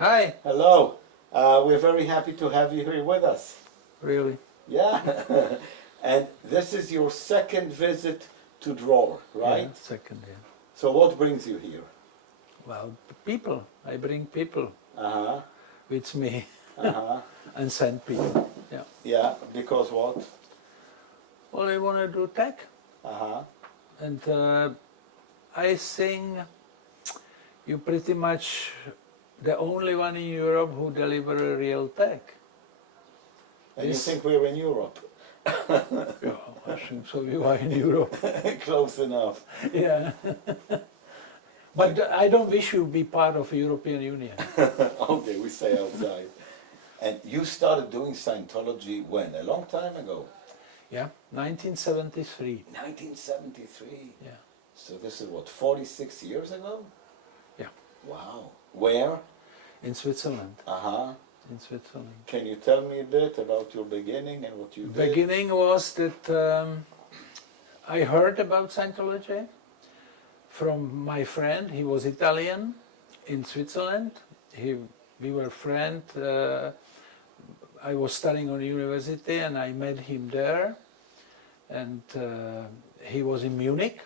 Hi. Hello. We're very happy to have you here with us. Really? Yeah. And this is your second visit to Drawer, right? Yeah, second, yeah. So what brings you here? Well, people. I bring people Uh-huh. with me Uh-huh. and send people. Yeah. Yeah, because what? Well, I want to do tech. Uh-huh. And I think you're pretty much the only one in Europe who deliver a real tech. And you This- think we're in Europe? Yeah, I think so. You are in Europe. Close enough. Yeah. But I don't wish you be part of the European Union. Okay, we stay outside. And you started doing Scientology when? A long time ago? Yeah, 1973. 1973. Yeah. So this is what, 46 years ago? Yeah. Wow. Where? In Switzerland. Uh-huh. In Switzerland. Can you tell me a bit about your beginning and what you did? Beginning was that I heard about Scientology from my friend. He was Italian in Switzerland. We were friends. I was studying on university and I met him there. And he was in Munich.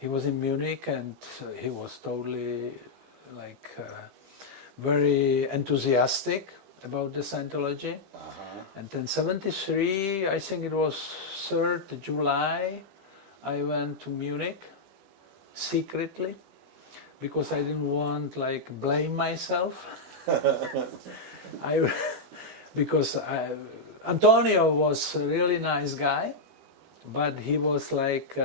He was in Munich and he was totally like very enthusiastic about the Scientology. Uh-huh. And then 73, I think it was 3rd July, I went to Munich secretly because I didn't want like blame myself. Because Antonio was a really nice guy, but he was like,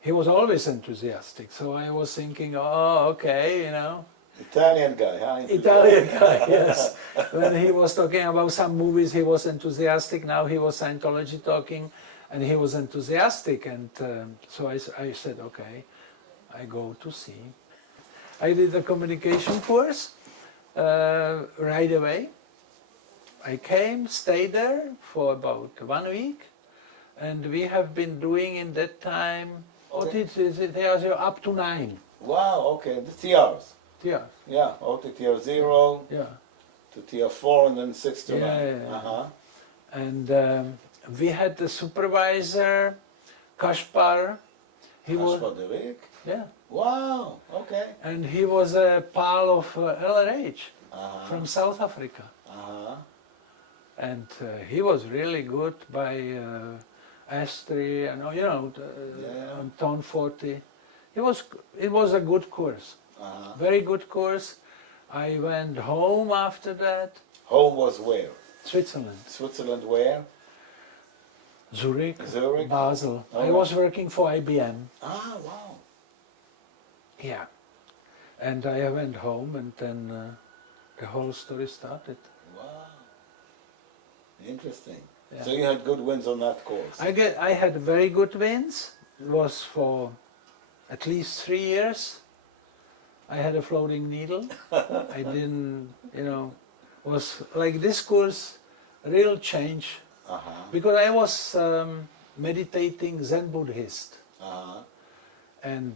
he was always enthusiastic. So I was thinking, oh, okay, you know. Italian guy, huh? Italian guy, yes. When he was talking about some movies, he was enthusiastic. Now he was Scientology talking, and he was enthusiastic. And so I said, okay, I go to see. I did a communication course right away. I came, stayed there for about 1 week, and we have been doing in that time, what is it, up to 9. Wow, okay, the TRs. Yeah, Yeah, okay, TR 0 yeah. to TR 4 and then 6 to 9. Yeah. Uh-huh. And we had the supervisor, Kaspar. He was, Kaspar de Week? yeah, Wow, okay. and he was a pal of LRH Uh-huh. from South Africa. Uh-huh. And he was really good by S3 and you know, Yeah. on Tone 40. It was a good course, Uh-huh. very good course. I went home after that, Home was where? Switzerland, Switzerland where? Zurich, Zurich? Basel. I Alright. was working for IBM. Ah, wow. Yeah, and I went home, and then the whole story started. Wow. Interesting. Yeah. So you had good wins on that course? I had very good wins. It was for at least 3 years. I had a floating needle. I didn't, you know, was like this course, real change, Uh-huh. because I was meditating Zen Buddhist, Uh-huh. and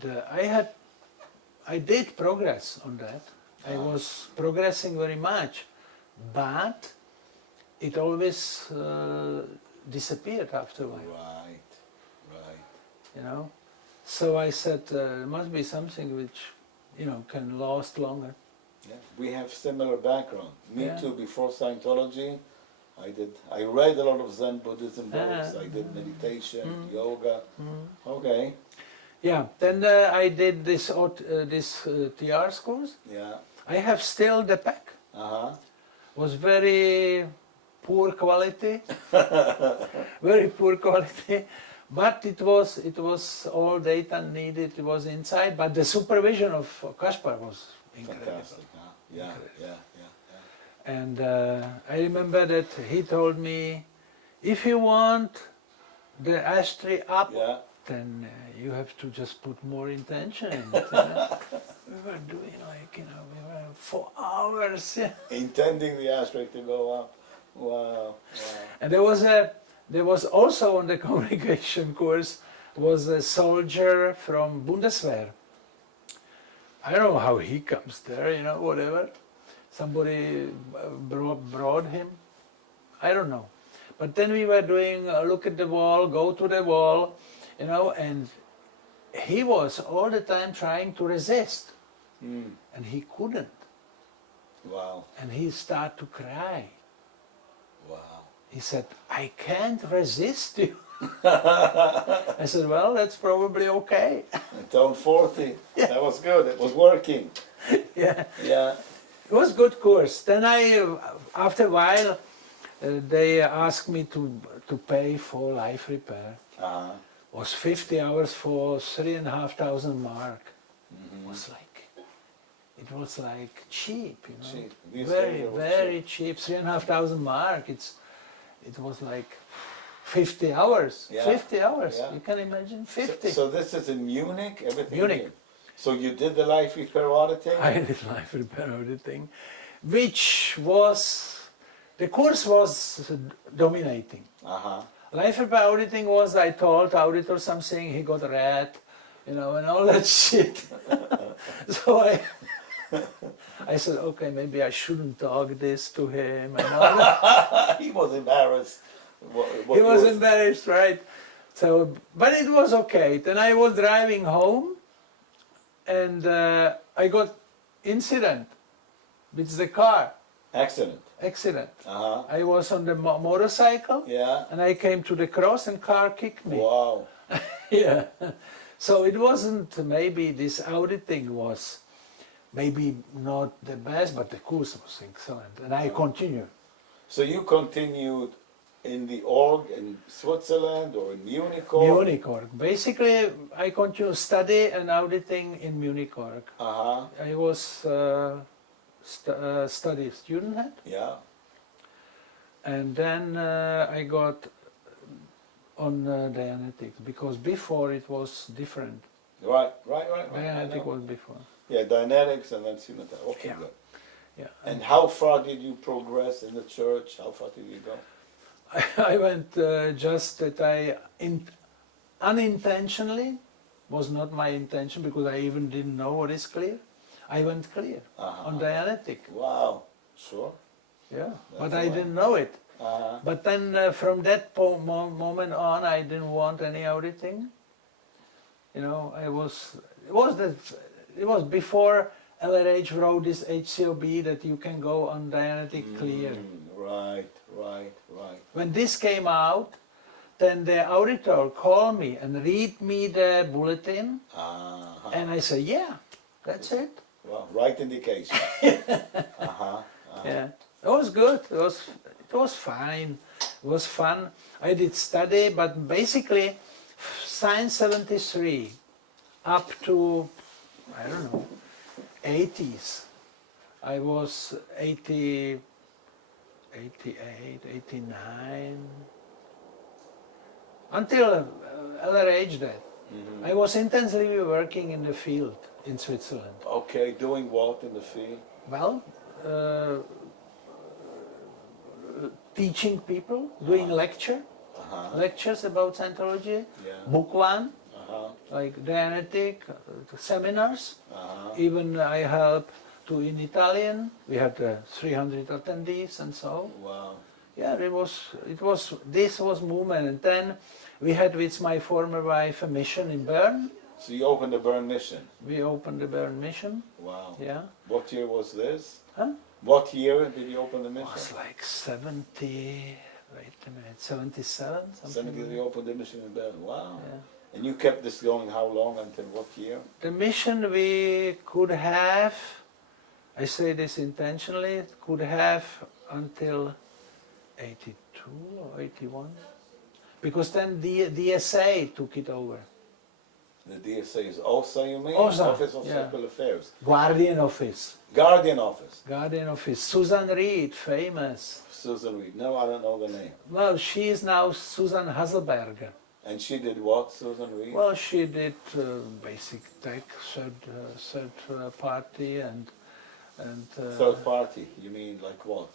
I did progress on that. I was progressing very much, but it always disappeared after a while, Right, right. you know. So I said, there must be something which, you know, can last longer. Yeah. We have similar background. Me Yeah. too, before Scientology, I read a lot of Zen Buddhism books, I did meditation, yoga. Okay, Yeah, then I did this TR's course. yeah. I have still the pack. Uh-huh. Was very poor quality, very poor quality, but it was all data needed. It was inside, but the supervision of Kaspar was incredible. Fantastic, huh? Yeah, yeah, yeah. And I remember that he told me, if you want the ashtray up, Yeah. then you have to just put more intention in it. You know? We were doing like, you know, we were 4 hours. Yeah. Intending the aspect to go up. Wow, wow. And there was also on the communication course was a soldier from Bundeswehr. I don't know how he comes there, you know, whatever. Somebody brought him. I don't know. But then we were doing look at the wall, go to the wall, you know, and he was all the time trying to resist. And he couldn't. Wow. And he started to cry. Wow. He said, I can't resist you. I said, well, that's probably okay. Tone 40. That was good. It was working. Yeah. Yeah. It was good course. Then after a while, they asked me to pay for life repair. Uh-huh. It was 50 hours for 3,500 mark. It was like cheap, you know. Cheap. These Very, days it was very cheap. 3,500 mark. It was like 50 hours. Yeah. 50 hours. Yeah. You can imagine 50. So this is in Munich? Everything Munich. here? So you did the life repair auditing? I did life repair auditing, which was, the course was dominating. Uh-huh. Life repair auditing was, I told auditor something, he got red, you know, and all that shit. So I said, okay, maybe I shouldn't talk this to him. And all that. He was embarrassed. He was embarrassed, right? So, but it was okay. Then I was driving home, and I got incident with the car. Accident. Accident. Uh-huh. I was on the motorcycle, Yeah. and I came to the cross, and car kicked me. Wow. Yeah. So it wasn't, maybe this auditing was maybe not the best, but the course was excellent, and I continue. So you continued in the org in Switzerland or in Munich? Or? Munich org. Basically, I continue study and auditing in Munich org. Uh-huh. I was study student head, Yeah. and then I got on Dianetics, because before it was different. Right. I Dianetic know. was before. Yeah, Dynetics and then Simeta. Okay, Yeah. good. Yeah. And how far did you progress in the church? How far did you go? I went just that unintentionally, was not my intention, because I even didn't know what is clear. I went clear on Dianetic. Wow. Sure. Yeah, but That's I all right. didn't know it. Uh-huh. But then from that moment on, I didn't want any auditing. You know, it was before LRH wrote this HCOB that you can go on Dianetic clear. Right. When this came out, then the auditor called me and read me the bulletin, Uh-huh. and I said, yeah, that's it. Well, right indication. Yeah, it was good. It was fine. It was fun. I did study, but basically, since 73 up to, I don't know, 80s. I was 80, 88, 89, until LRH died. I was intensively working in the field in Switzerland. Okay, doing what in the field? Well, teaching people, doing lectures about Scientology, Yeah. book one, Uh-huh. like Dianetic, seminars. Uh-huh. Even I helped to in Italian. We had 300 attendees and so. Wow. Yeah, this was movement. And then we had with my former wife a mission in Bern. So you opened the Bern mission. We opened the Bern mission. Wow. Yeah. What year was this? Huh? What year did you open the It mission? was like 70, wait a minute, 77? Something 70 like you opened the mission in Bern. Wow. Yeah. And you kept this going how long, until what year? The mission we could have, I say this intentionally, could have until 82 or 81. Because then the DSA took it over. The DSA is OSA, you mean? OSA, Office of yeah. Sexual Affairs. Guardian Office. Guardian Office. Guardian Office. Susan Reed, famous. Susan Reed. No, I don't know the name. Well, she is now Susan Hasselberger. And she did what, Susan Reed? Well, she did basic tech, third party, and Third party. You mean like what?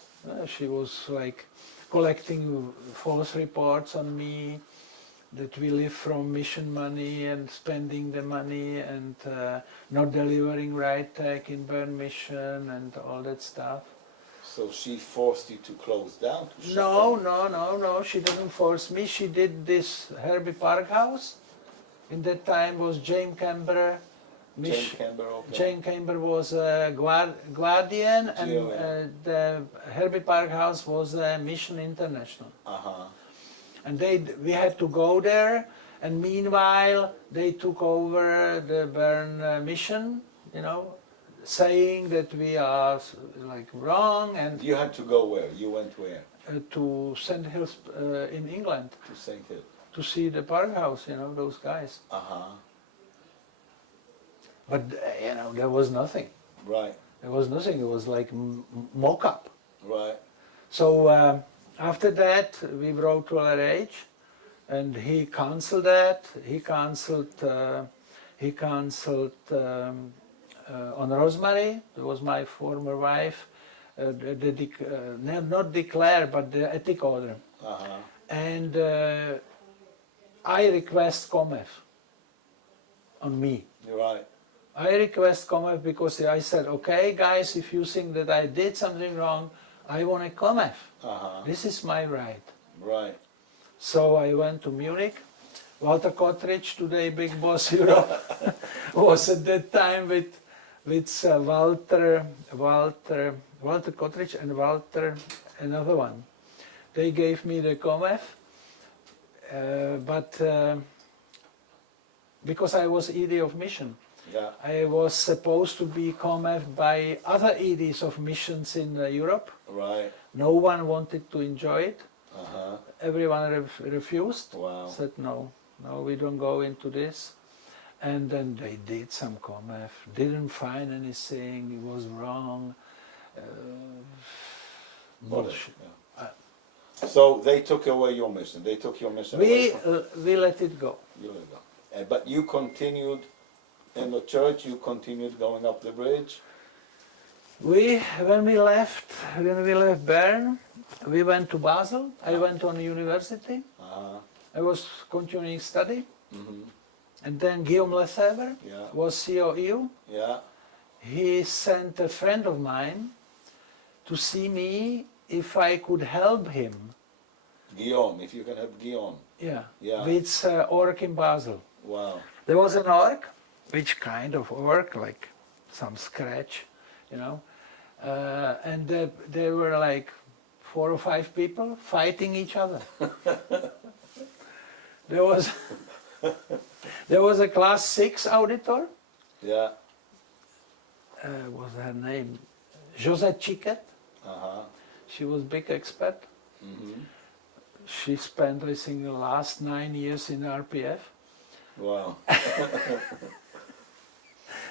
she was like collecting false reports on me, that we live from mission money and spending the money and not delivering right tech in Bern mission and all that stuff. So she forced you to close down? To shut No, down? no, she didn't force me. She did this Herbie Park House. In that time was Jane Camber. Jane Camber, okay. Jane Camber was a guardian, and Geo, yeah. the Herbie Park House was a Mission International. Uh-huh. And we had to go there, and meanwhile they took over the Bern mission, you know, saying that we are like wrong, and You had to go where? You went where? to St. Hills in England To St. Hill. to see the park house, you know, those guys. Uh-huh. But you know, there was nothing. Right, There was nothing. It was like mock-up. right. So after that, we wrote to LRH, and he cancelled that. He cancelled. On Rosemary. That was my former wife. Not declare, but the ethic order. Uh-huh. And I request COMEF on me. You're right. I request COMEF because I said, okay, guys, if you think that I did something wrong, I want a COMEF. Uh-huh. This is my right. Right. So I went to Munich. Walter Kotrich, today Big Boss Europe, was at that time with Walter Kotrich and Walter, another one. They gave me the COMEF, but because I was ED of mission, Yeah. I was supposed to be COMEF by other EDs of missions in Europe. Right. No one wanted to enjoy it. Uh-huh. Everyone refused. Wow. Said no, we don't go into this. And then they did some COMEF, didn't find anything, it was wrong. Bullshit. Yeah. So they took away your mission. They took your mission away We from we let it go. you. But you continued in the church. You continued going up the bridge. When we left Bern, we went to Basel. I went on university. Uh-huh. I was continuing study. Mm-hmm. And then Guillaume Lefebvre Yeah. was COU. Yeah. He sent a friend of mine to see me if I could help him. Guillaume, if you can help Guillaume. Yeah. Yeah. With org in Basel. Wow. There was an org, which kind of org, like some scratch, you know. And there were like 4 or 5 people fighting each other. There was a class 6 auditor. Yeah. What was her name? Josette Chiquet. Uh-huh. She was big expert. Mm-hmm. She spent, I think, the last 9 years in RPF. Wow.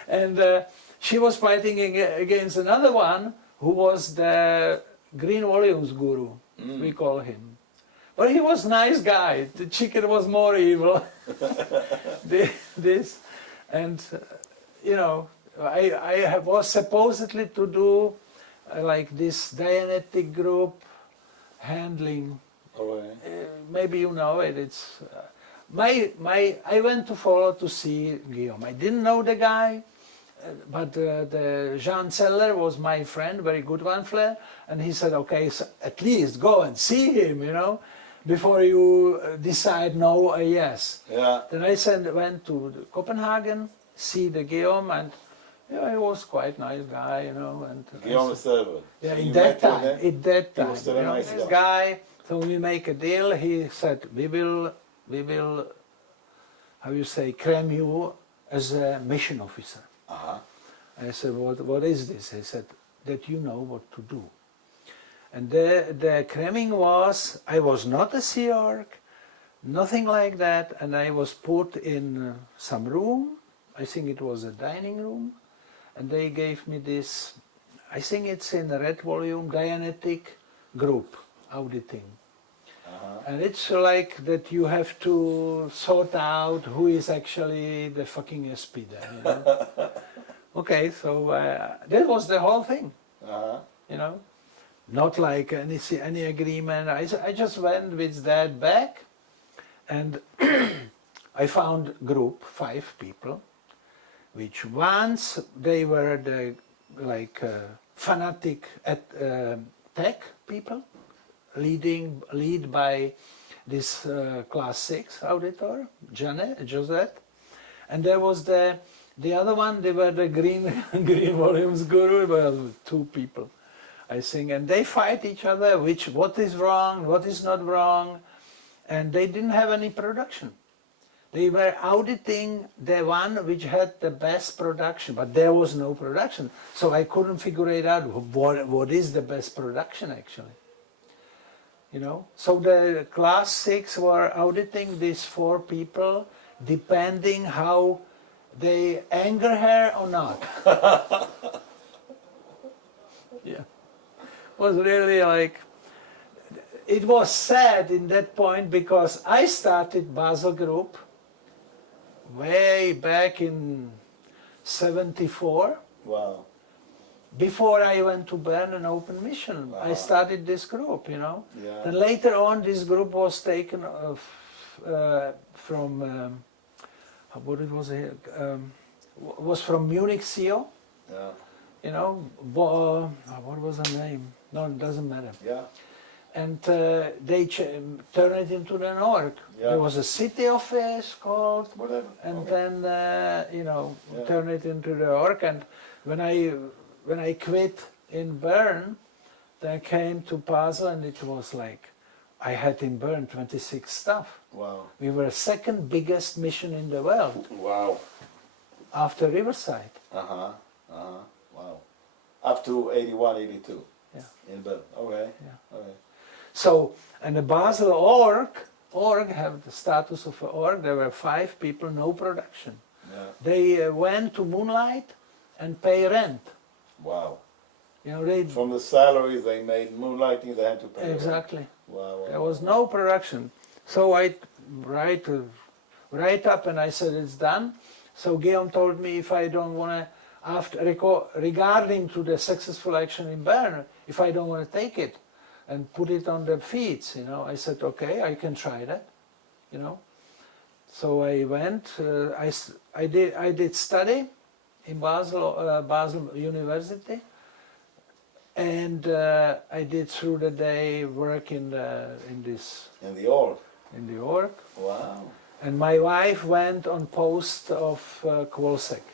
And she was fighting against another one who was the Green Volumes guru, we call him. But he was a nice guy. The chicken was more evil. You know, I was supposedly to do like this Dianetic group handling. All right. Maybe you know it. It's I went to follow to see Guillaume. I didn't know the guy, but the Jean Zeller was my friend, very good one, Flair, and he said, okay, so at least go and see him, you know, before you decide no or yes. Yeah. Then I went to Copenhagen, see the Guillaume, and yeah, he was quite nice guy, you know. And Guillaume Lefebvre. yeah, So in you that met with time, him? at that He time, was still you a know, nice this guy. guy. So we make a deal. He said, we will, how you say, claim you as a mission officer. Uh-huh. I said, what is this? He said, that you know what to do. And the cramming was, I was not a Sea Org, nothing like that, and I was put in some room, I think it was a dining room, and they gave me this, I think it's in the red volume, Dianetic group auditing. And it's like that you have to sort out who is actually the fucking SP there, you know? Okay, so that was the whole thing, Uh-huh. you know? Not like any agreement. I just went with that back, And I found group, 5 people, which once they were the fanatic tech people, lead by this class 6 auditor, Josette, and there was the other one. They were the green volumes guru. Well, 2 people, I think, and they fight each other. What is wrong? What is not wrong? And they didn't have any production. They were auditing the one which had the best production, but there was no production. So I couldn't figure it out. What is the best production actually? You know. So the class 6 were auditing these 4 people, depending how they anger her or not. Yeah, it was really like. It was sad in that point because I started Basel Group way back in '74. Wow. Before I went to Bern and opened mission, Wow. I started this group, you know. Yeah. Then later on, this group was taken from what it was here, was from Munich CO. Yeah. You know, what was her name? No, it doesn't matter. Yeah. And they turned it into an org. Yeah. There was a city office called, Whatever. and Okay. then you know, Yeah. turn it into the org. And when I quit in Bern, then I came to Basel, and it was like I had in Bern 26 staff. Wow. We were second biggest mission in the world Wow. after Riverside. Wow. Up to 81, 82. Yeah. In Bern. Okay. Yeah. Okay. So, and the Basel org have the status of an org. There were 5 people, no production. Yeah. They went to Moonlight and pay rent. Wow. You know, they From the salaries they made moonlighting, they had to pay. exactly. Wow. There was no production. So I write up and I said it's done. So Guillaume told me if I don't want to, regarding to the successful action in Bern, if I don't want to take it and put it on the feeds, you know, I said okay, I can try that, you know. So I went. I did study in Basel University, and I did through the day work in the org. Wow. And my wife went on post of Qualsec.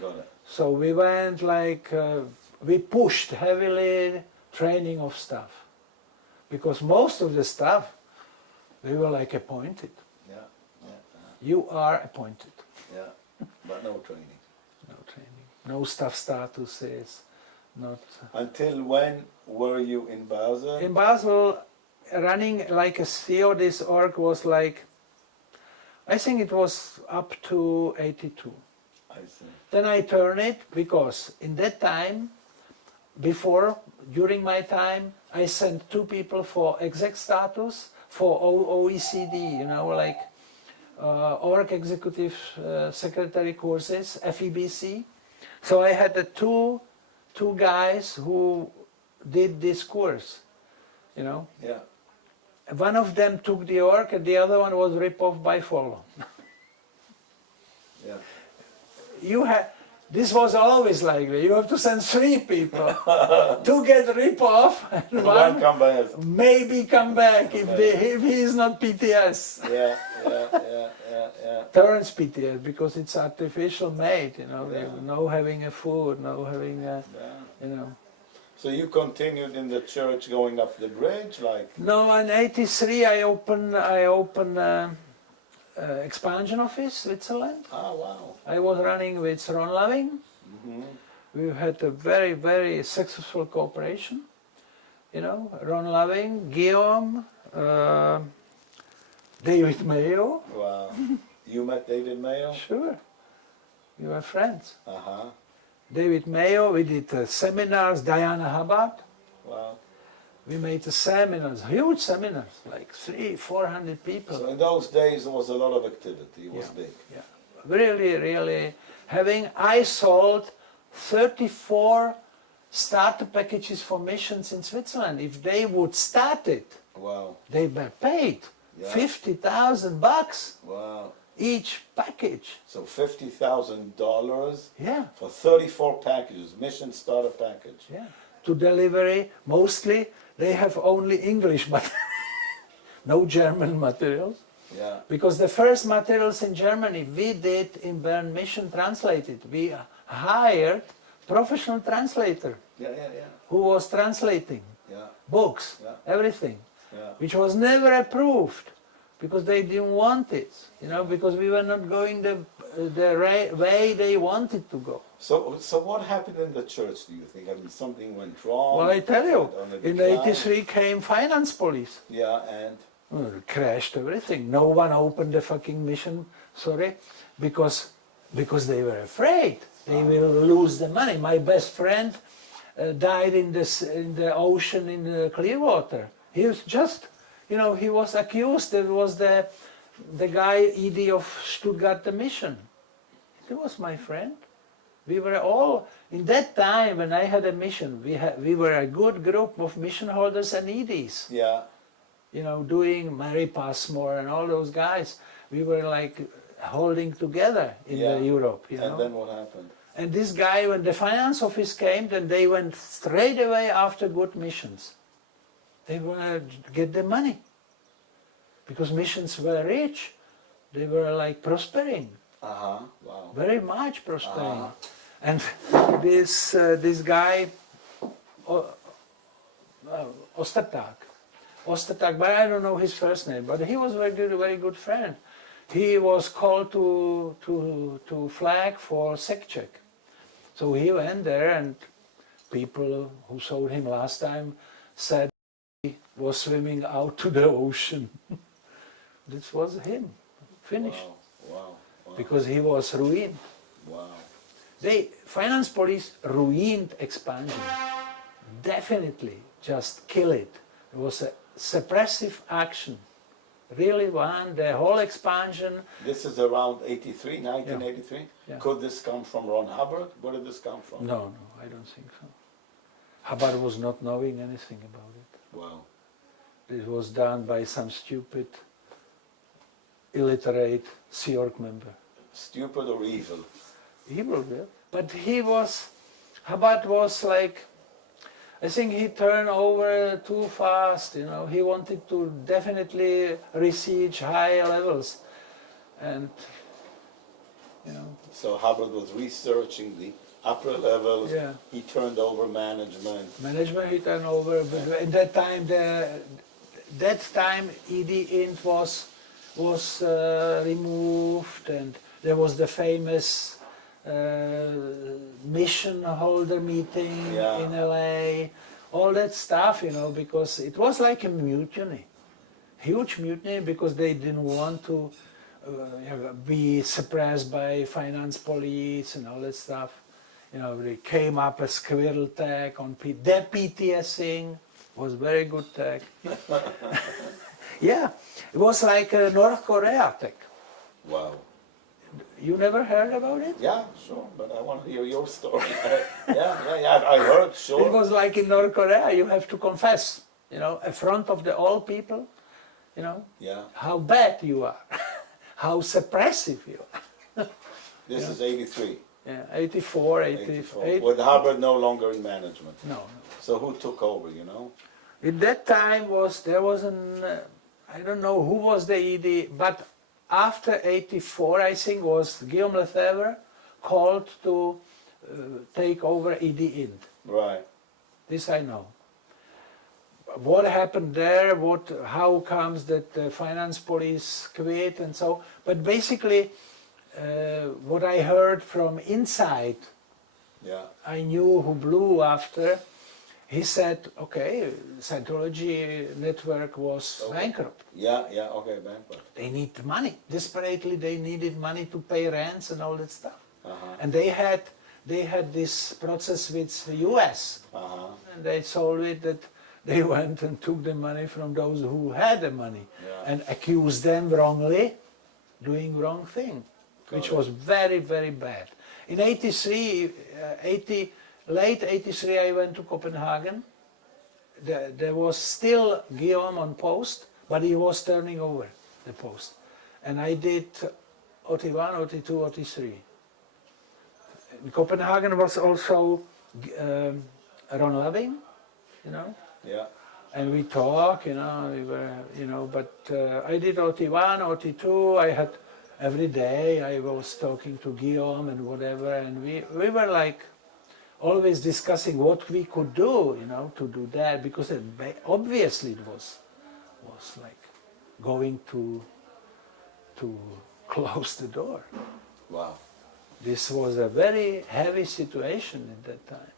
Got it. So we went we pushed heavily training of staff, because most of the staff, they were like appointed. Yeah. Yeah. You are appointed. Yeah. But no training. No training, no staff statuses, not. Until when were you in Basel? In Basel, running like a CEO, this org was like, I think it was up to 82. I see. Then I turned it because in that time, during my time, I sent 2 people for exec status for OECD, you know, like org executive secretary courses, FEBC. So I had the two guys who did this course, you know. Yeah. One of them took the org and the other one was ripped off by Follow. Yeah. This was always like that. You have to send 3 people to get ripped off, and One come by. maybe come back if he is not PTS. Yeah. Turns PTS because it's artificial made, you know. Yeah. No having a food, no having a, Yeah. you know. So you continued in the church going up the bridge, like? No, in '83 I opened expansion office, Switzerland. Ah, wow. I was running with Ron Loving. Mm-hmm. We had a very, very successful cooperation. You know, Ron Loving, Guillaume, David Mayo. Wow. You met David Mayo? Sure, we were friends. Uh-huh. David Mayo, we did seminars, Diana Hubbard. Wow. We made seminars, huge seminars, like 300-400 people. So in those days there was a lot of activity, it was big. Yeah, really, really I sold 34 starter packages for missions in Switzerland. If they would start it, Wow. they were paid. Yeah. $50,000 Wow. each package. So $50,000 Yeah, for 34 packages, mission starter package. yeah. To delivery, mostly they have only English, but no German materials. Yeah. Because the first materials in Germany we did in Bern Mission translated. We hired professional translator Yeah, yeah, yeah. who was translating Yeah. books, Yeah. everything, Yeah. which was never approved because they didn't want it, you know, because we were not going the way they wanted to go. So what happened in the church, do you think? I mean, something went wrong? Well, I tell you, On the in decline? '83 came finance police. Yeah, and? Crashed everything. No one opened the fucking mission, sorry, because they were afraid they will lose the money. My best friend died in the ocean in the Clearwater. He was just, you know, he was accused. There was the guy ED of Stuttgart the mission. He was my friend. We were all in that time when I had a mission. We were a good group of mission holders and EDs. Yeah. You know, doing Mary Passmore and all those guys, we were like holding together in Europe. You know? And then what happened? And this guy, when the finance office came, then they went straight away after good missions. They wanted to get the money because missions were rich. They were like prospering, Wow. very much prospering. And this guy, Ostertag, but I don't know his first name, but he was very good friend. He was called to flag for sec check. So he went there and people who saw him last time said he was swimming out to the ocean. This was him, finished. Wow. Because he was ruined. Wow. Finance police ruined expansion. Definitely just kill it. It was a suppressive action. Really the whole expansion. This is around 1983? Yeah. Could this come from Ron Hubbard? Where did this come from? No, I don't think so. Hubbard was not knowing anything about it. Wow. It was done by some stupid, illiterate Sea Org member. Stupid or evil? Evil, yeah. But Hubbard was like, I think he turned over too fast, you know. He wanted to definitely reach high levels. And, you know. So Hubbard was researching the upper levels. Yeah. He turned over management. Management he turned over, but at that time, ED Int was removed, and there was the famous mission holder meeting in LA, all that stuff, you know, because it was like a mutiny, huge mutiny, because they didn't want to be suppressed by finance police and all that stuff. You know, they came up a squirrel tag on the PTS thing was very good tag. Yeah, it was like a North Korea tag. Wow. You never heard about it? Yeah, sure, but I want to hear your story. I heard, sure. It was like in North Korea, you have to confess, you know, in front of all people, you know, how bad you are, how suppressive you are. This is 83. Yeah, 84, 84. With Hubbard no longer in management. No. So who took over, you know? At that time there was I don't know who was the ED, but after 84, I think, was Guillaume Lefebvre called to take over ED Int. Right. This I know. What happened there, how comes that the finance police quit and so, but basically what I heard from inside, I knew who blew after, he said, okay, Scientology network was bankrupt. Okay, bankrupt. They need money. Desperately, they needed money to pay rents and all that stuff. And they had this process with the US. And they solved it that they went and took the money from those who had the money and accused them wrongly doing wrong thing, which was very, very bad. In late 83, I went to Copenhagen. There was still Guillaume on post, but he was turning over the post. And I did OT1, OT2, OT3. In Copenhagen was also Ron Loving, you know, Yeah. and we talk, you know, we were, you know, but I did OT1, OT2, I had every day I was talking to Guillaume and whatever, and we were like always discussing what we could do, you know, to do that, because obviously it was like going to close the door. Wow. This was a very heavy situation at that time,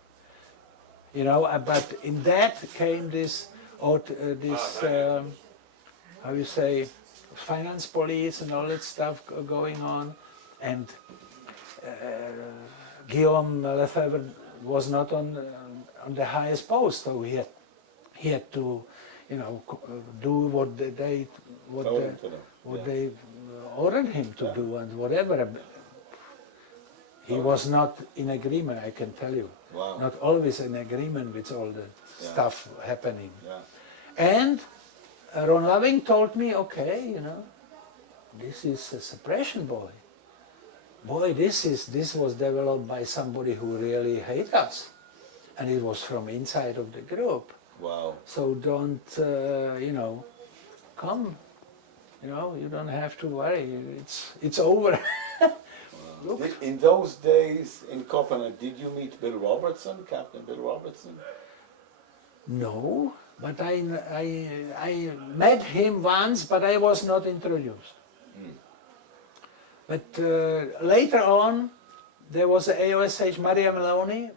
you know. But in that came this, how you say, finance police and all that stuff going on, and Guillaume Lefebvre was not on the highest post, so he had to, you know, do what they ordered him to do and whatever. He was not in agreement, I can tell you. Wow. Not always in agreement with all the stuff happening. Yeah. And Ron Loving told me, okay, you know, this is a suppression boy. Boy, this was developed by somebody who really hates us. And it was from inside of the group. Wow. So don't, you know, come. You know, you don't have to worry. It's over. Look. In those days in Copenhagen, did you meet Bill Robertson, Captain Bill Robertson? No, but I met him once, but I was not introduced. But later on, there was a AOSH, Maria Maloney.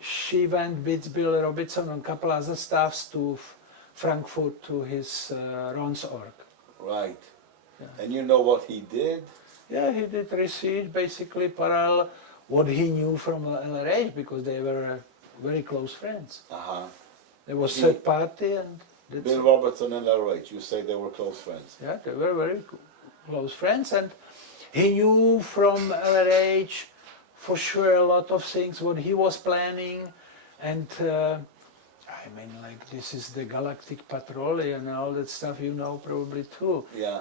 She went with Bill Robertson and a couple other staffs to Frankfurt to his Ron's org. Right. Yeah. And you know what he did? Yeah, he did receive basically parallel what he knew from LRH, because they were very close friends. Uh-huh. There was third party and... Bill Robertson and LRH, you say they were close friends? Yeah, they were very close friends, and he knew from LRH for sure a lot of things, what he was planning, and I mean, like, this is the Galactic Patrol and all that stuff, you know, probably too. Yeah.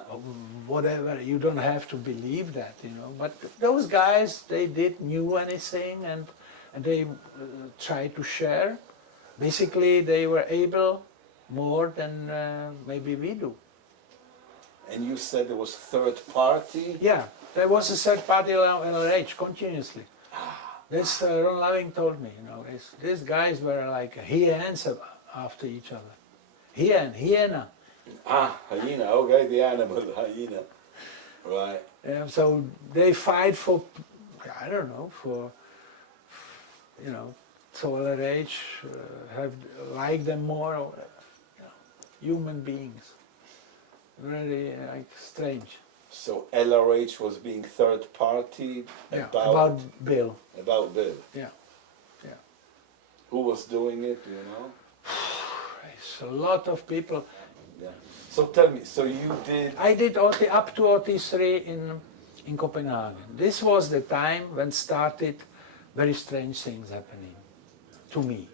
Whatever, you don't have to believe that, you know. But those guys, they knew anything, and they tried to share. Basically, they were able more than maybe we do. And you said there was third party? Yeah, there was a third party LRH continuously. This Ron Loving told me, you know, these guys were like hyenas after each other. Hyena. Ah, hyena, okay, the animal, hyena. Right. Yeah, so they fight for, I don't know, for, you know, so LRH have like them more, or, you know, human beings. Very like strange. So LRH was being third party about Bill. About Bill. Yeah, yeah. Who was doing it, do you know? It's a lot of people. Yeah. So tell me, so you did... I did up to OT3 in Copenhagen. This was the time when started very strange things happening to me.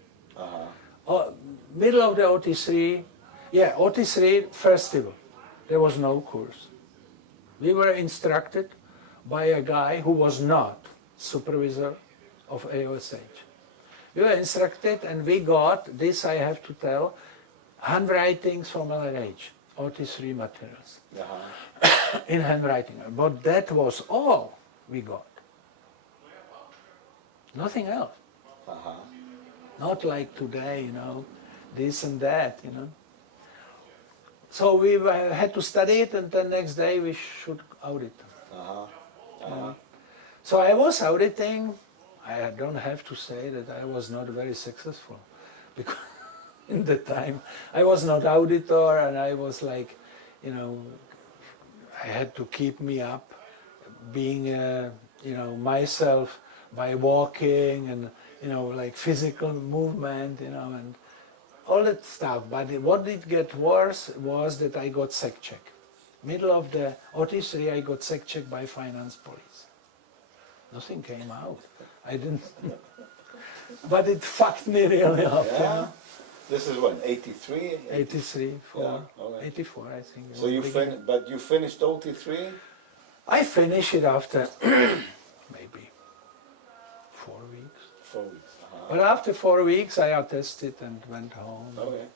Middle of the OT3, yeah, OT3 festival. There was no course. We were instructed by a guy who was not supervisor of AOSH. We were instructed, and we got, this I have to tell, handwritings from LRH, OT3 materials, in handwriting. But that was all we got. Nothing else. Not like today, you know, this and that, you know. So we had to study it, and the next day we should audit. So I was auditing. I don't have to say that I was not very successful, because in the time I was not auditor, and I was like, you know, I had to keep me up, being, you know, myself by walking and, you know, like physical movement, you know, and all that stuff. But what did get worse was that I got sec check. Middle of the OT3, I got sec check by finance police. Nothing came out. I didn't. But it fucked me really up. Yeah. This is when, 83? 83, 4, Yeah, all right. 84, I think. So you but you finished 03? I finished it after maybe 4 weeks. 4 weeks. But after 4 weeks, I attested and went home. Okay.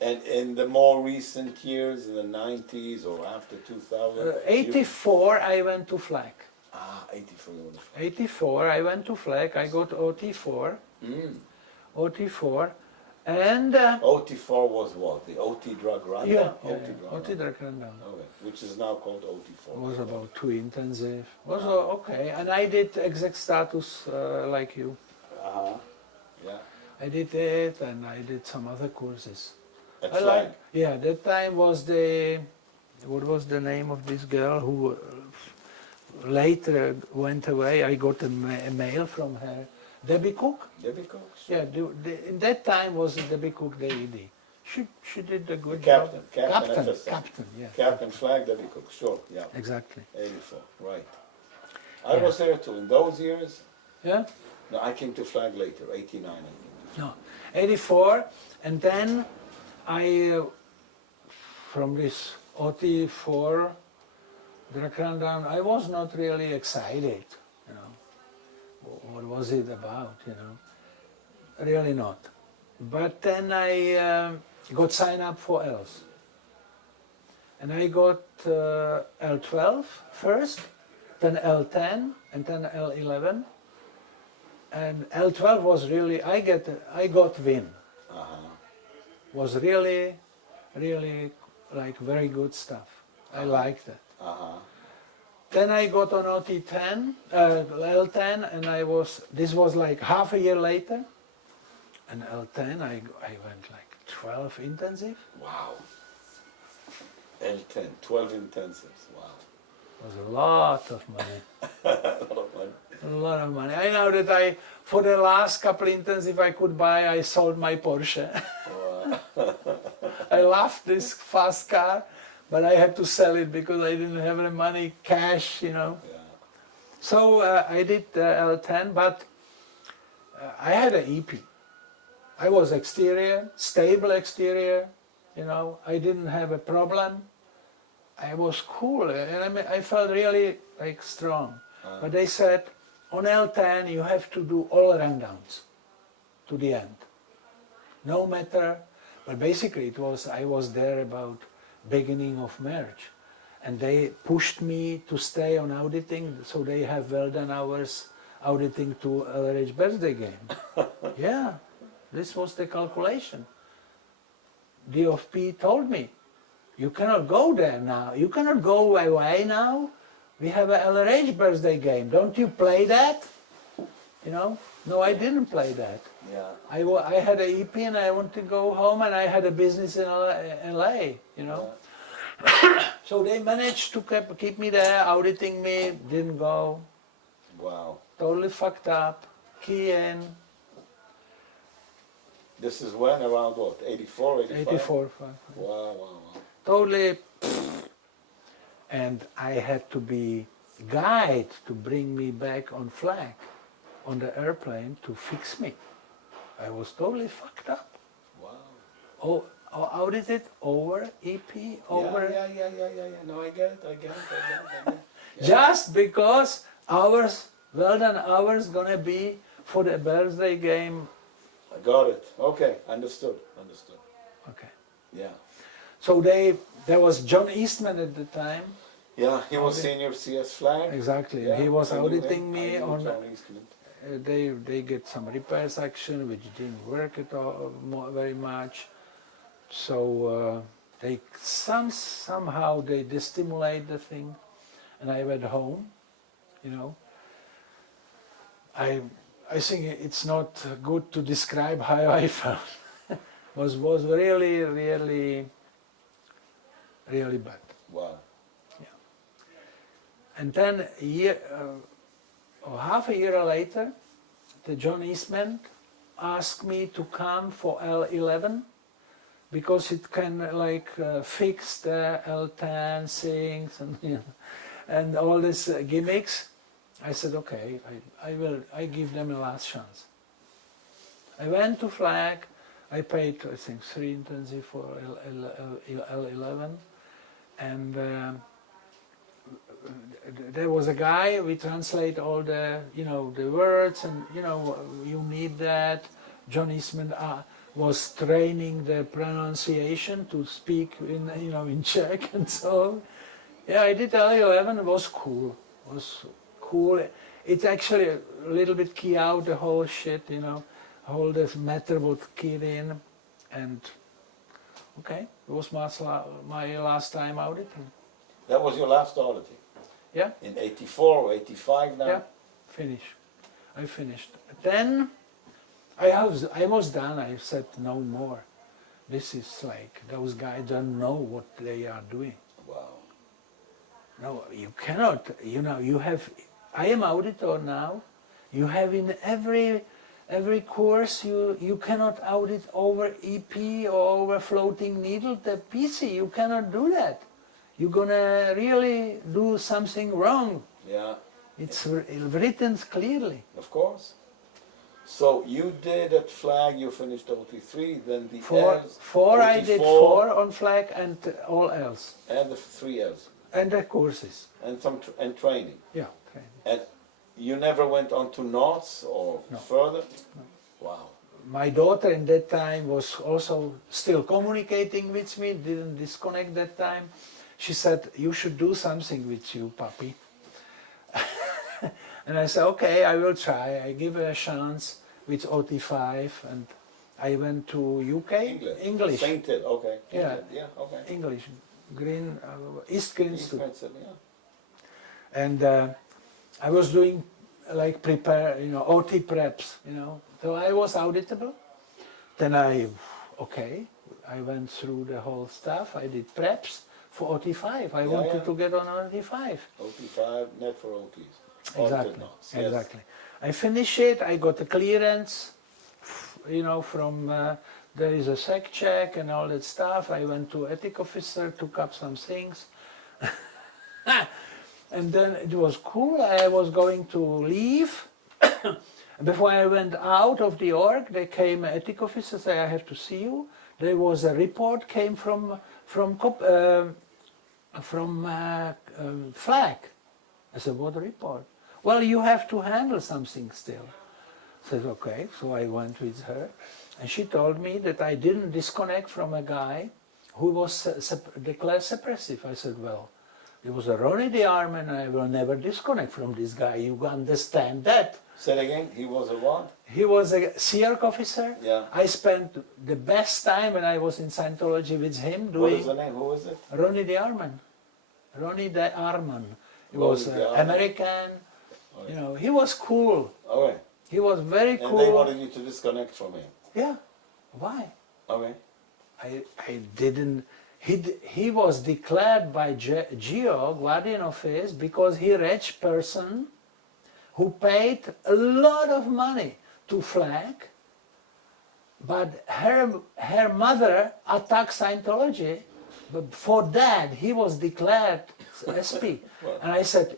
And in the more recent years, in the 90s or after 2000? 84, I went to flag. 84 you went to flag. 84, I went to flag. I got OT4. Mm. OT4. And... OT4 was what? The OT drug rundown? yeah, OT drug OT drug rundown. Okay. Which is now called OT4. Was about 2 intensive. Was okay. And I did exact status like you. Yeah. I did it and I did some other courses. At I flag. yeah, that time was what was the name of this girl who later went away? I got a mail from her. Debbie Cook? Debbie Cook? Yeah, in that time was Debbie Cook the ED. She did a good Captain, job. Captain Captain, FSM. Captain, yeah. Captain Flag, Debbie Cook, sure, yeah. Exactly. 84, right. I was there too. In those years, Yeah? no, I came to Flag later, 89 I think. No, 84, and then I, from this OT4 drug rundown, I was not really excited, you know. What was it about, you know? Really not. But then I got signed up for ELS. And I got L12 first, then L10, and then L11. And L12 was really, I got win. Was really, really like very good stuff. I liked it. Then I got on OT10, L10, and this was like half a year later. And L10, I went like 12 intensive. Wow. L10, 12 intensives, wow. It was a lot of money. A lot of money. A lot of money. I know that for the last couple intensive I could buy, I sold my Porsche. Wow. I loved this fast car, but I had to sell it because I didn't have the money, cash, you know. Yeah. So I did L10, but I had an EP. I was exterior, stable exterior, you know. I didn't have a problem. I was cool, and I felt really like strong. But they said, on L10 you have to do all rundowns to the end. No matter, but basically I was there about beginning of March. And they pushed me to stay on auditing, so they have well done hours auditing to LRH birthday game. Yeah, this was the calculation. DOFP told me, you cannot go there now, you cannot go away now. We have a LRH birthday game, don't you play that? You know, no, I didn't play that. Yeah. I had an EP and I wanted to go home and I had a business in LA, you know. So they managed to keep me there, auditing me, didn't go. Wow. Totally fucked up, key in. This is when, around what, 84, 85? 84. Wow. Totally. And I had to be guide to bring me back on flag, on the airplane to fix me. I was totally fucked up. Wow. Oh, audited over, EP over. Yeah. No, I get it. Yeah. Just because hours, well done hours, gonna be for the birthday game. I got it. Okay, understood. Okay. Yeah. So there was John Eastman at the time. Yeah, he was senior CS flag. Exactly. Yeah, He was I knew auditing him. me I knew on. John Eastman. They get some repairs action which didn't work at all very much. So they somehow they destimulate the thing, and I went home. You know. I think it's not good to describe how I felt. was really bad. Wow. Yeah. And then half a year later, the John Eastman asked me to come for L11 because it can fix the L10 things and and all these gimmicks. I said, okay, I give them a last chance. I went to flag, I paid, I think, 3 intensive for L11, and there was a guy. We translate all the, the words, and you need that. John Eastman was training the pronunciation to speak in, in Czech and so on. Yeah, I did L11. It was cool. It was cool. It actually a little bit key out the whole shit, whole this matter would key in, and okay, it was my last time auditing. That was your last auditing? Yeah. In 84 or 85 now? Yeah, I finished. Then I was done. I said no more. This is like, those guys don't know what they are doing. Wow. No, you cannot, you have, I am auditor now. You have in every course, you cannot audit over EP or over floating needle, the PC, you cannot do that. You're gonna really do something wrong. Yeah. It's written clearly. Of course. So you did at flag, you finished OT3, then the Four OT4, I did 4 on flag and all else. and the 3 Ls. And the courses. And and training. Yeah, training. And you never went on to knots or No. further? No. Wow. My daughter in that time was also still communicating with me, didn't disconnect that time. She said, you should do something with you, puppy. And I said, okay, I will try. I give her a chance with OT5, and I went to UK. English. Sainted, okay. Yeah. England, yeah, okay. English. Green, East Grinstead. Yeah. And I was doing like prepare, OT preps, So I was auditable. Then I went through the whole stuff. I did preps for OT5. I wanted to get on OT5. OT5, net for OTs. Exactly, Knots, yes. exactly. I finished it. I got the clearance, from there is a sec check and all that stuff. I went to ethic officer, took up some things. And then it was cool. I was going to leave. Before I went out of the org, there came an ethic officer, say, I have to see you. There was a report came from flag. I said, what report? Well, you have to handle something still. I said, okay. So I went with her, and she told me that I didn't disconnect from a guy who was declared suppressive. I said, well, it was a Ronnie the Arman, and I will never disconnect from this guy. You understand that? Say it again, he was a what? He was a CIRC officer. Yeah. I spent the best time when I was in Scientology with him doing... What is the name? Who is it? Ronnie the Arman. Ronnie the Arman. He Ronnie was the Arman. American. He was cool. Okay. He was very cool. And they wanted you to disconnect from him? Yeah. Why? Okay. I didn't... He was declared by Geo, guardian of his, because he rich person who paid a lot of money to flag, but her mother attacked Scientology, but for that he was declared SP. And I said,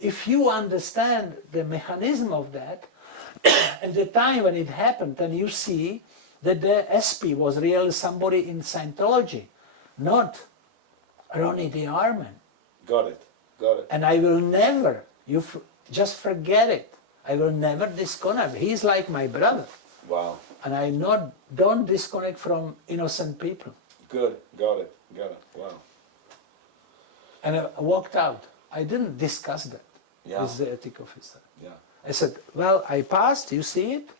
if you understand the mechanism of that, at the time when it happened, then you see that the SP was really somebody in Scientology, not Ronnie the Arman. Got it, got it. And I will never, just forget it. I will never disconnect. He's like my brother. Wow. And I don't disconnect from innocent people. Good, got it, wow. And I walked out. I didn't discuss that with the ethic officer. Yeah. I said, well, I passed, you see it.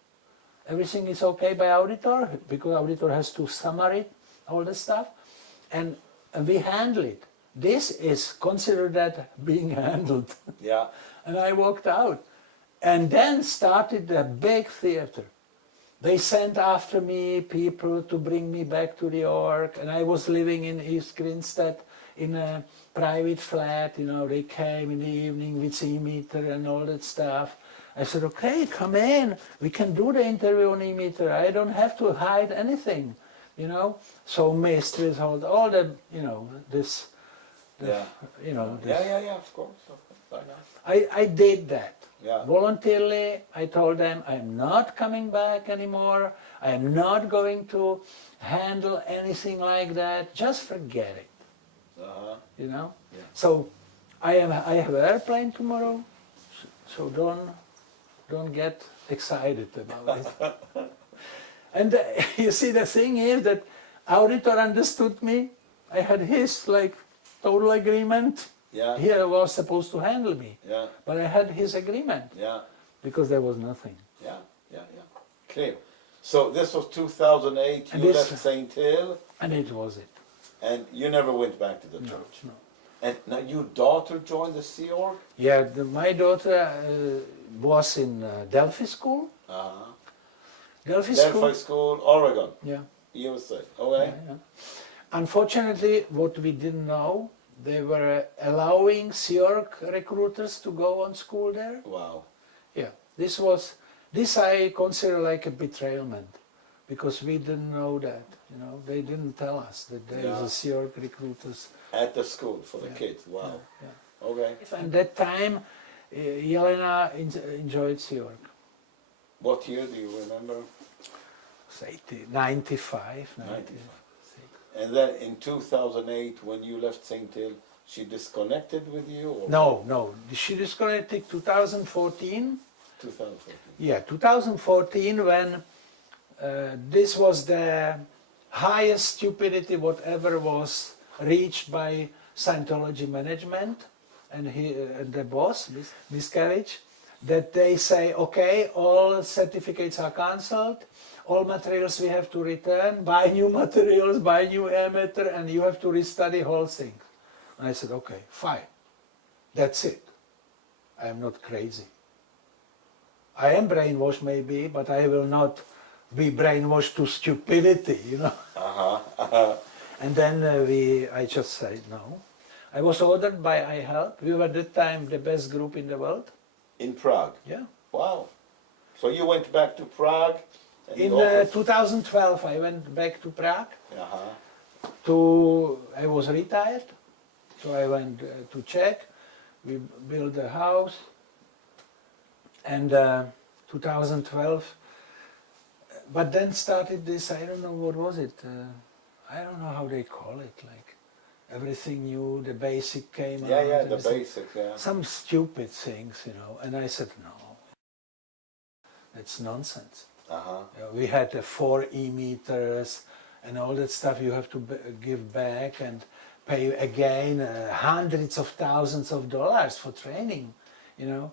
Everything is okay by auditor, because auditor has to summary all the stuff. And we handle it. This is considered that being handled. Yeah. And I walked out. And then started the big theater. They sent after me people to bring me back to the org, and I was living in East Grinstead in a private flat. They came in the evening with e-meter and all that stuff. I said, okay, come in. We can do the interview on e-meter. I don't have to hide anything, So mysteries, all the, this... Yeah, of course. Fine. I did that. Yeah. Voluntarily, I told them I'm not coming back anymore. I am not going to handle anything like that. Just forget it. Uh-huh. You know. Yeah. So I have an airplane tomorrow. So don't get excited about it. And you see, the thing is that auditor understood me. I had his total agreement. Yeah. He was supposed to handle me, Yeah. but I had his agreement Yeah. because there was nothing. Yeah. Yeah. Yeah. Clear. So this was 2008. And You this- left St. Hill, And it was it. and you never went back to the No, church. no. And now your daughter joined the Sea Org. Yeah, my daughter was in Delphi School. Uh-huh. Delphi Delphi School. School, Oregon, Yeah. USA. Okay. Yeah, yeah. Unfortunately, what we didn't know, they were allowing Sea Org recruiters to go on school there. Wow. Yeah, this I consider like a betrayalment, because we didn't know that. You know, they didn't tell us that there is Yeah. a Sea Org recruiters. At the school for the Yeah. kids. Wow. Yeah, yeah. Okay. And that time, Jelena enjoyed Sea Org. What year do you remember? It's 95, 95. 96. And then in 2008, when you left St. Hill, she disconnected with you? Or No, she disconnected 2014. 2014. Yeah, 2014 when this was the highest stupidity whatever was reached by Scientology management and the boss, Miscavige, that they say, okay, all certificates are cancelled, all materials we have to return, buy new materials, buy new emitter, and you have to restudy whole thing. And I said, okay, fine, that's it. I am not crazy. I am brainwashed maybe, but I will not be brainwashed to stupidity, you know. Uh-huh. Uh-huh. And then I just said no. I was ordered by iHelp. We were at that time the best group in the world. In Prague. Yeah. Wow. So you went back to Prague? And In you opened- 2012, I went back to Prague. Uh-huh. I was retired, so I went to Czech. We built a house, and 2012. But then started this. I don't know what was it. I don't know how they call it. Like everything new, the basic came out. Yeah, the everything. basic, yeah. Some stupid things, you know. And I said no. That's nonsense. Uh-huh. We had 4 e-meters and all that stuff you have to give back and pay again hundreds of thousands of dollars for training, you know.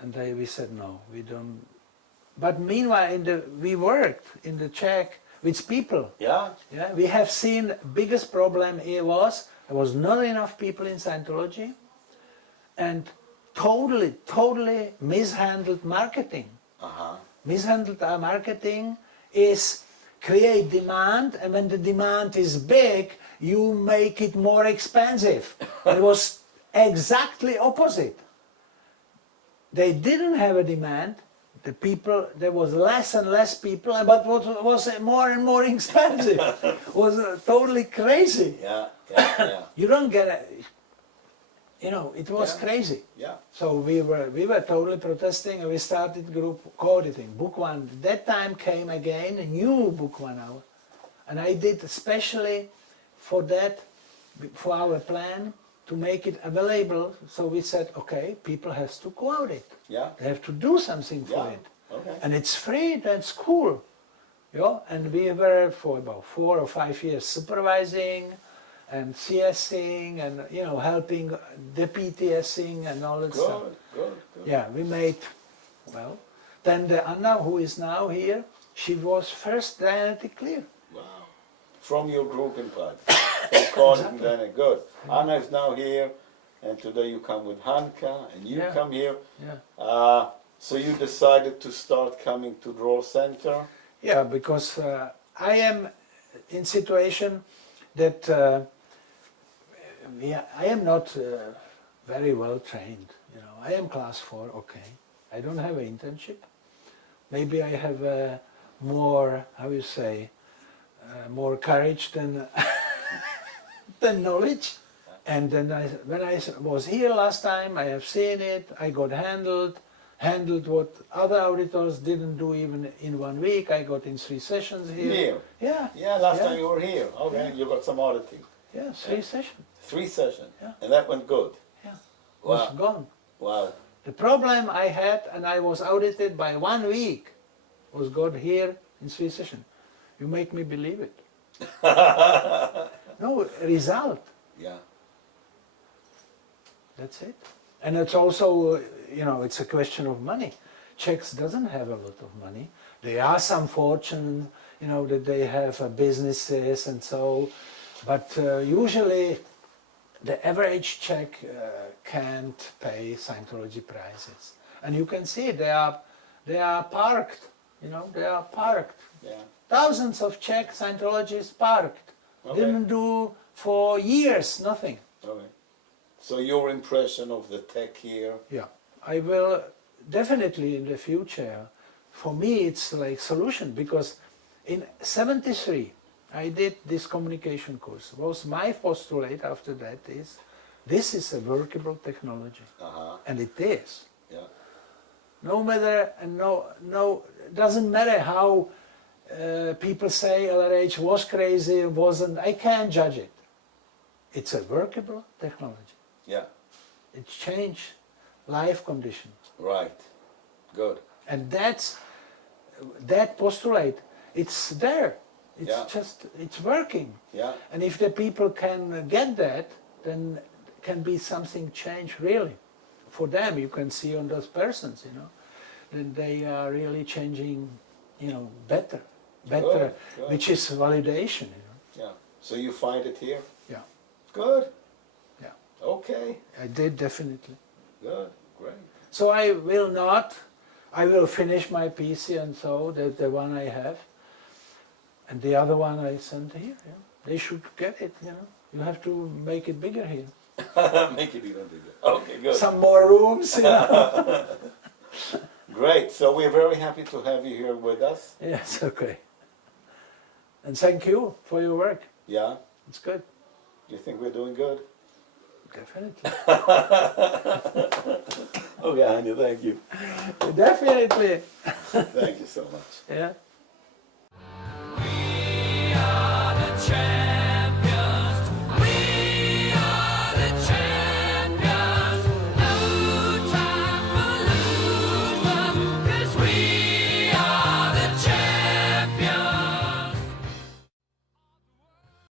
And we said no, we don't. But meanwhile, we worked in the Czech with people. Yeah? Yeah, we have seen biggest problem here was there was not enough people in Scientology, and totally mishandled marketing. Uh-huh. Mishandled marketing is create demand, and when the demand is big, you make it more expensive. It was exactly opposite. They didn't have a demand. The people, there was less and less people, but what was more and more expensive was totally crazy. Yeah. You don't get it. You know, it was Yeah. crazy. Yeah. So we were totally protesting, and we started group co-editing. Book one, that time came again, a new book one out. And I did especially for that, for our plan, to make it available. So we said, okay, people have to co-audit. Yeah. They have to do something for Yeah. it. Okay. And it's free, that's cool. Yeah? And we were for about 4 or 5 years supervising and CSing and, you know, helping the PTSing and all that stuff. Good. Yeah, we made, well, then the Anna, who is now here, she was first Dianetic clear. Wow. From your group in Prague. From Corning, then good. Anna is now here, and today you come with Hanka, and you Yeah. come here. Yeah. So you decided to start coming to Draw Center? Yeah, because I am in situation that I am not very well trained. You know, I am class 4, okay. I don't have an internship. Maybe I have more, how you say, more courage than than knowledge. And then when I was here last time, I have seen it, I got handled what other auditors didn't do even in 1 week. I got in 3 sessions here. Here? Yeah. Yeah, last Yeah. time you were here. Okay, you got some auditing. Yeah, 3 sessions. 3 sessions. Yeah. And that went good. Yeah. Wow. Was gone. Wow. The problem I had, and I was audited by 1 week, was got here in 3 sessions. You make me believe it. No, result. Yeah. That's it. And it's also, it's a question of money. Czechs doesn't have a lot of money. There are some fortune, that they have businesses and so, but usually the average Czech can't pay Scientology prices. And you can see they are parked, they are parked. Yeah. Thousands of Czech Scientologists parked. Okay. Didn't do for years, nothing. Okay. So your impression of the tech here? Yeah, I will definitely in the future. For me, it's like solution because in '73 I did this communication course. Was my postulate after that is this is a workable technology, and it is. Yeah. No matter and no doesn't matter how people say LRH was crazy, wasn't. I can't judge it. It's a workable technology. Yeah. It changed life conditions. Right. Good. And that postulate, it's there. It's Yeah. just, it's working. Yeah. And if the people can get that, then can be something changed really. For them, you can see on those persons, then they are really changing, better, Good. which is validation, Yeah. So you find it here? Yeah. Good. Yeah. Okay. I did definitely. Good. Great. So I will finish my PC and so, the one I have. And the other one I sent here. Yeah. They should get it, You have to make it bigger here. Make it even bigger. Okay, good. Some more rooms, Great. So we're very happy to have you here with us. Yes, okay. And thank you for your work. Yeah. It's good. You think we're doing good? Definitely. Okay, Hania, thank you. Definitely. Thank you so much. Yeah.